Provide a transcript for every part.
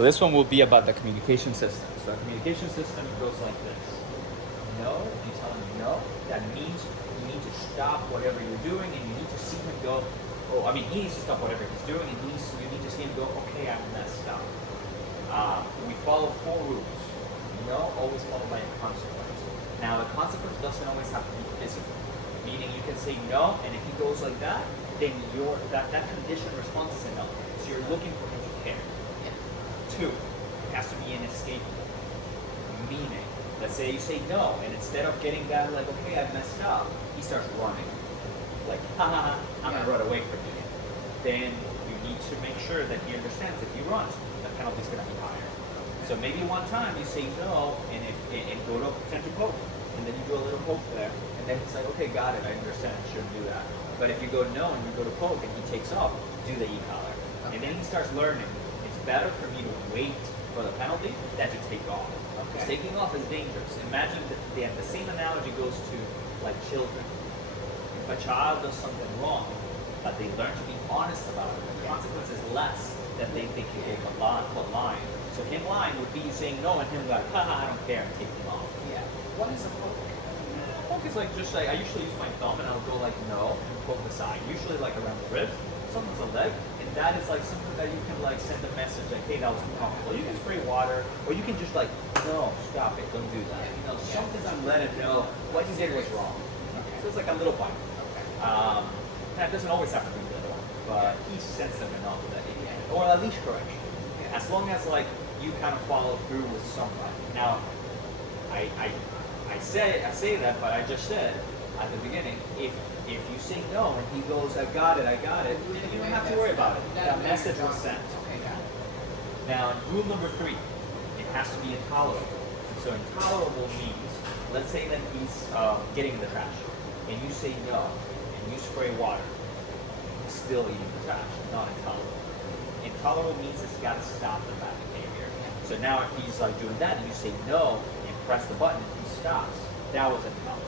So this one will be about the communication system. So a communication system goes like this. No, if you tell him no, that means you need to stop whatever you're doing and you need to see him go, he needs to stop whatever he's doing and you need to see him go, okay, I messed up. We follow 4 rules. No, always followed by a consequence. Now the consequence doesn't always have to be physical. Meaning you can say no, and if he goes like that, then that condition response is enough. So you're looking for him to care. 2, it has to be inescapable. Meaning, let's say you say no, and instead of getting that like, okay, I messed up, he starts running. Like, I'm gonna run away from you. Then you need to make sure that he understands if he runs, the penalty's gonna be higher. So maybe one time you say no, and go to pretend to poke, and then you do a little poke there, and then he's like, okay, got it, I understand, I shouldn't do that. But if you go no and you go to poke and he takes off, do the e-collar. And then he starts learning. It's better for me to wait for the penalty than to take off. Because taking off is dangerous. Imagine that the same analogy goes to like children. If a child does something wrong, but they learn to be honest about it, the consequence is less than they think they can lying. So him lying would be saying no and him like, I don't care, and taking off. Yeah. What is a poke? Poke is like just like, I usually use my thumb and I'll go like no and poke the side. Usually like around the ribs, sometimes the leg, and that is like something that you can like send a message like, hey, that was uncomfortable. You can spray water, or you can just like, no, stop it, don't do that. You know, something to let it know what you did was wrong. So it's like a little bite. That doesn't always have to be little, but he's sensitive enough that he can, or at least correction. As long as like you kind of follow through with somebody. Now, I say that, but I just said at the beginning, if you say no and he goes, I got it, then you don't have to worry about it. That message was sent. Now, rule number 3, it has to be intolerable. So intolerable means, let's say that he's getting in the trash, and you say no, and you spray water, he's still eating the trash, not intolerable. Intolerable means it's got to stop the bad behavior. So now if he's like doing that, and you say no, and press the button, he stops. That was intolerable.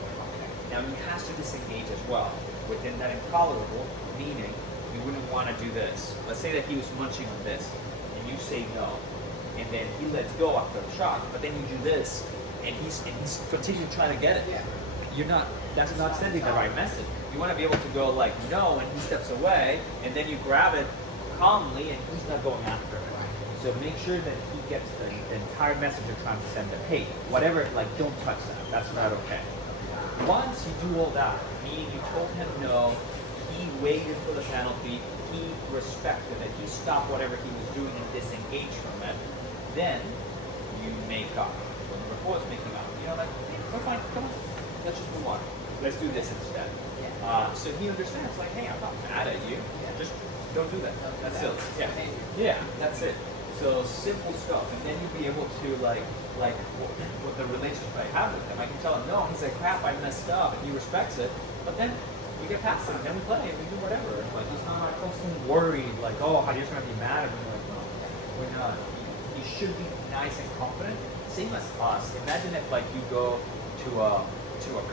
Now he has to disengage as well. Within that intolerable, meaning you wouldn't want to do this. Let's say that he was munching on this, and you say no, and then he lets go after the shock, but then you do this, and he's continuing trying to get it. That's not sending the right message. You want to be able to go like no, and he steps away, and then you grab it calmly, and he's not going after it. So make sure that he gets the entire message you're trying to send him. Hey, whatever, like don't touch that. That's not okay. Once you do all that, meaning you told him no, he waited for the penalty, he respected it, he stopped whatever he was doing and disengaged from it, then you make up. So number 4 is making up. You know, like, hey, we're fine, come on, let's just move on. Let's do this instead. So he understands, like, hey, I'm not mad at you, just don't do that. That's silly. Yeah, that's it. So simple stuff, and then you'll be able to like with the relationship I have with him, I can tell him no, he's like, crap, I messed up, and he respects it, but then we get past it, and then we play, and we do whatever. Like, he's not like constantly worried, like, oh, how you're just gonna be mad at me. Like, no, we're not. You should be nice and confident. Same as us. Imagine if like you go to a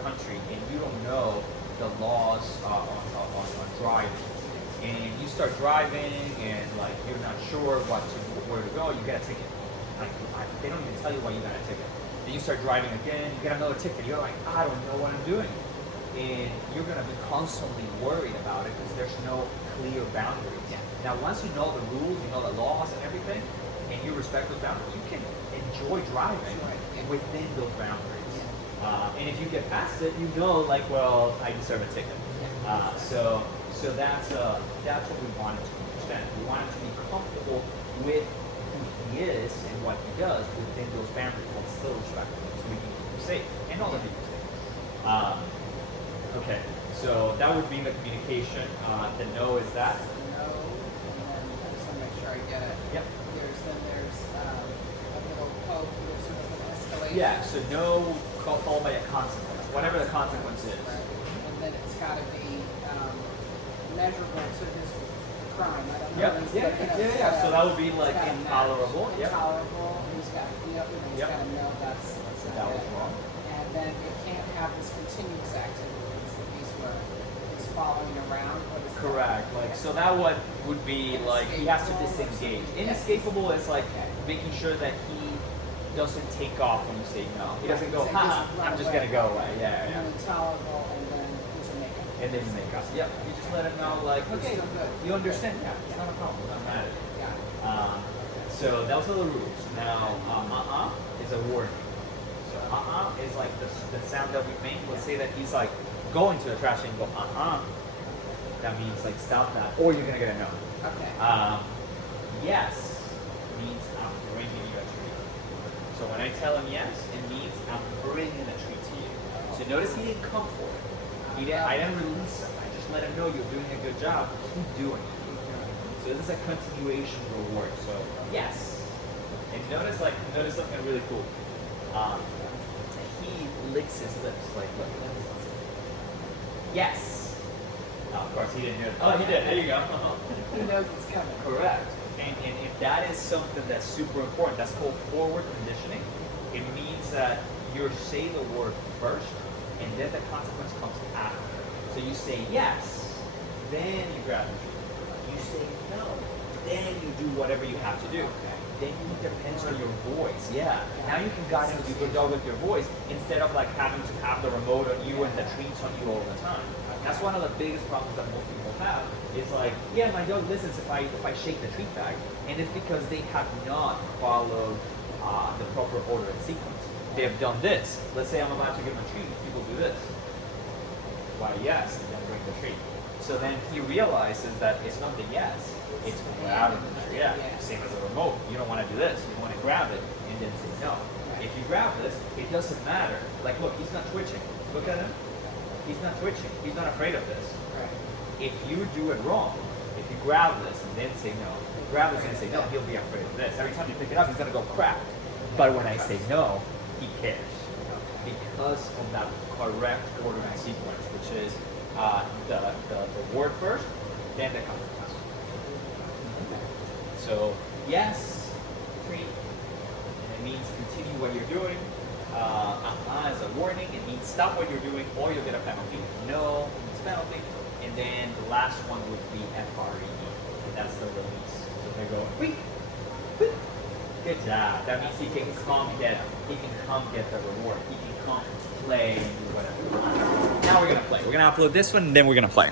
country and you don't know the laws on driving, and you start driving and like you're not sure where to go, you get a ticket. Like, they don't even tell you why you got a ticket. Then you start driving again, you get another ticket. You're like, I don't know what I'm doing. And you're going to be constantly worried about it because there's no clear boundaries. Now, once you know the rules, you know the laws and everything, and you respect those boundaries, you can enjoy driving within those boundaries. And if you get past it, you know, like, well, I deserve a ticket. So that's what we wanted to understand. We wanted to be comfortable with who he is and what he does within those boundaries, while still respecting him, so we can keep him safe and all the people safe. Okay, so that would be the communication. The no is that. No, and then I just want to make sure I get it. Yep. There's a little poke, there's sort of an escalation. Yeah, so no followed by a consequence, whatever the consequence is. Right. And then it's got to be measurable to his crime. I don't know. Yeah. So that would be like intolerable. Intolerable. He's got to feel, he's got to know that's that was wrong. And then it can't have this continuous activity. These were his following around. What is Correct. Like, so that one would be like he has to disengage. Inescapable is like making sure that he doesn't take off when you say no. He doesn't go, So he haha, doesn't run I'm just away. gonna go away. Yeah, And yeah. then tolerable, and then he's a makeup. And then you make up. Yep. You just let him know, like, okay, Still good. you understand? Yeah, it's not a problem. We're not mad at it. Got it. So those are the rules. Now, is a warning. So is like the sound that we make. Let's say that he's like going to the trash and go That means like stop that, or you're gonna get a no. Okay. Yes means I'm bringing you a treat. So when I tell him yes, it means I'm bringing a treat to you. So notice he didn't come for it. I didn't release him. I just let him know you're doing a good job. Keep doing it. So this is a continuation reward. So yes. And notice something really cool. He licks his lips like look. Yes. Of course he didn't hear that. Oh, he did. There you go. He knows it's coming. Correct. And if that is something that's super important, that's called forward conditioning. It means that you say the word first, and then the consequence comes after. So you say yes, then you grab the treat. You say no, then you do whatever you have to do. Then it depends on your voice. Yeah. Now you can guide him to good dog with your voice instead of like having to have the remote on you and the treats on you all the time. That's one of the biggest problems that most people have. It's like, yeah, my dog listens if I shake the treat bag, and it's because they have not followed the proper order and sequence. They have done this. Let's say I'm about to give him a treat. People do this. Why yes, and then bring the treat. So then he realizes that it's not the yes, it's grabbing the treat. Yeah, same as a remote. You don't want to do this. You want to grab it and then say no. If you grab this, it doesn't matter. Like, look, he's not twitching. Look at him. He's not twitching. He's not afraid of this. If you do it wrong, if you grab this and then say no, grab this and say no, he'll be afraid of this. Every time you pick it up, he's gonna go crap. But when I say no, he cares because of that correct order and sequence, which is the word first, then the consequence. So yes, treat, and it means continue what you're doing. Is a warning. It means stop what you're doing, or you'll get a penalty. No means penalty. And then the last one would be FRE, and that's the release. So they go, wait. Good job. That means he can come get the reward. He can come play and do whatever. Now we're gonna play. We're gonna upload this one, and then we're gonna play.